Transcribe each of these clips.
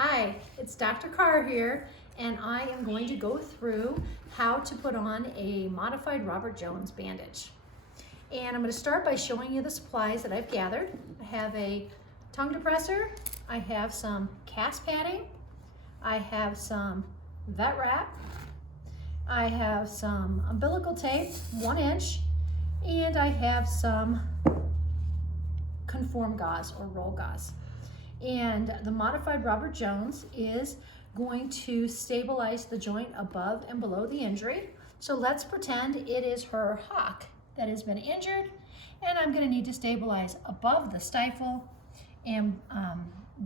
Hi, it's Dr. Carr here, and I am going to go through how to put on a Modified Robert Jones bandage. And I'm going to start by showing you the supplies that I've gathered. I have a tongue depressor, I have some cast padding, I have some vet wrap, I have some umbilical tape, 1 inch, and I have some conform gauze or roll gauze. And the Modified Robert Jones is going to stabilize the joint above and below the injury. So let's pretend it is her hock that has been injured, and I'm going to need to stabilize above the stifle and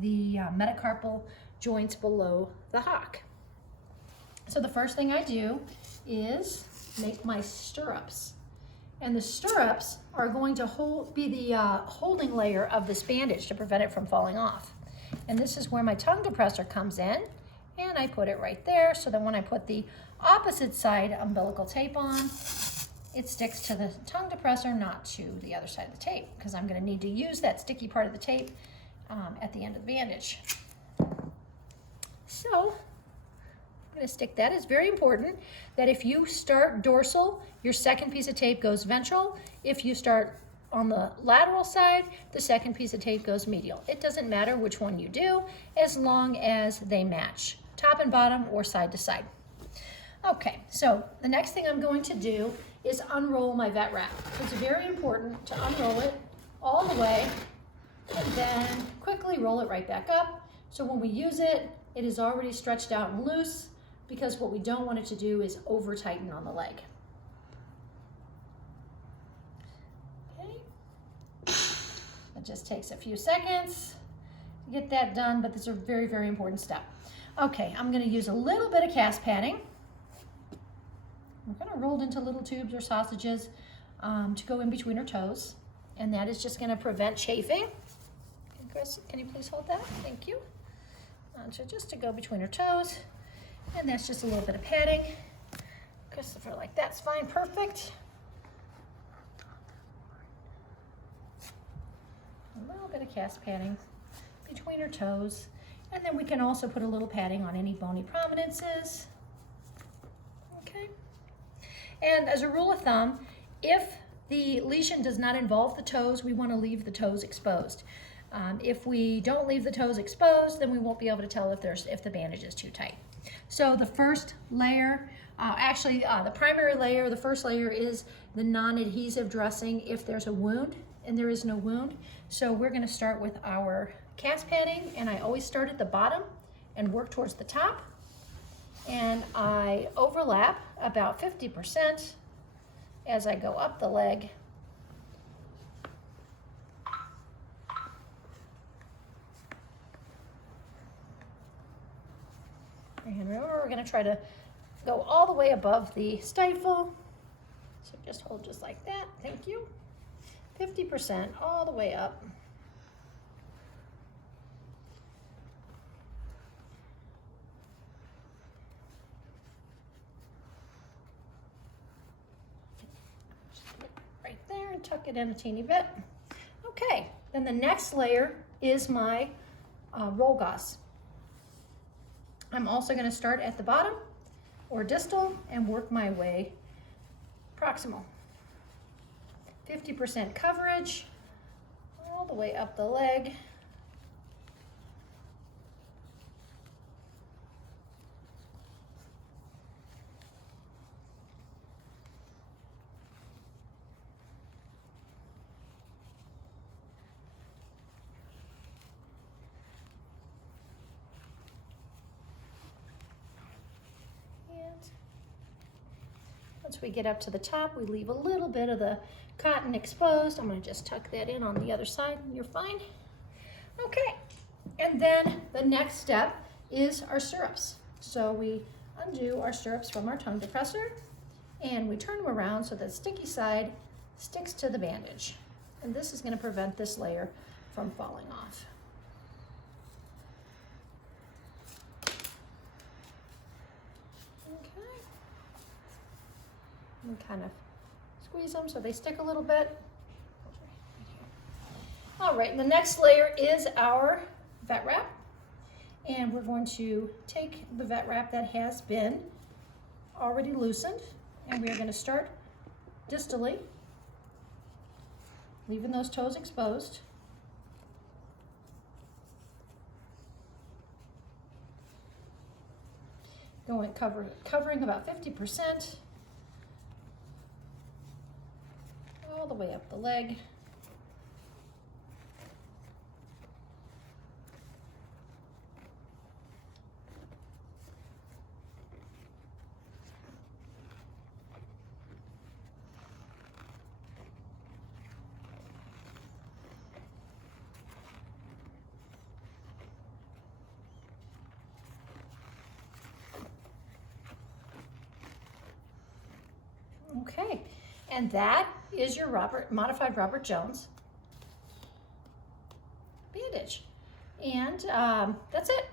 the metacarpal joints below the hock. So the first thing I do is make my stirrups. And the stirrups are going to be the holding layer of this bandage to prevent it from falling off. And this is where my tongue depressor comes in, and I put it right there so that when I put the opposite side umbilical tape on, it sticks to the tongue depressor, not to the other side of the tape, because I'm going to need to use that sticky part of the tape at the end of the bandage. So I'm going to stick that. It's very important that if you start dorsal, your second piece of tape goes ventral. If you start on the lateral side, the second piece of tape goes medial. It doesn't matter which one you do, as long as they match, top and bottom or side to side. Okay, so the next thing I'm going to do is unroll my vet wrap. It's very important to unroll it all the way and then quickly roll it right back up. So when we use it, it is already stretched out and loose, because what we don't want it to do is over tighten on the leg. Okay. It just takes a few seconds to get that done, but this is a very, very important step. Okay, I'm going to use a little bit of cast padding. We're kind of rolled into little tubes or sausages to go in between her toes, and that is just going to prevent chafing. Okay, Chris, can you please hold that? Thank you. So just to go between her toes. And that's just a little bit of padding. Christopher, like that's fine, perfect. A little bit of cast padding between her toes. And then we can also put a little padding on any bony prominences. Okay. And as a rule of thumb, if the lesion does not involve the toes, we want to leave the toes exposed. If we don't leave the toes exposed, then we won't be able to tell if the bandage is too tight. So the first layer, the primary layer, the first layer is the non-adhesive dressing if there's a wound, and there is no wound. So we're going to start with our cast padding, and I always start at the bottom and work towards the top. And I overlap about 50% as I go up the leg. And remember, we're going to try to go all the way above the stifle. So just hold just like that. Thank you. 50% all the way up. Just put it right there and tuck it in a teeny bit. Okay, then the next layer is my roll gauze. I'm also going to start at the bottom or distal and work my way proximal. 50% coverage all the way up the leg. Once we get up to the top, we leave a little bit of the cotton exposed. I'm going to just tuck that in on the other side, and you're fine. Okay, and then the next step is our stirrups. So we undo our stirrups from our tongue depressor, and we turn them around so that the sticky side sticks to the bandage. And this is going to prevent this layer from falling off. And kind of squeeze them so they stick a little bit. All right, the next layer is our vet wrap. And we're going to take the vet wrap that has been already loosened, and we are going to start distally, leaving those toes exposed. Covering about 50% all the way up the leg. Okay, and that is your Modified Robert Jones bandage. And that's it.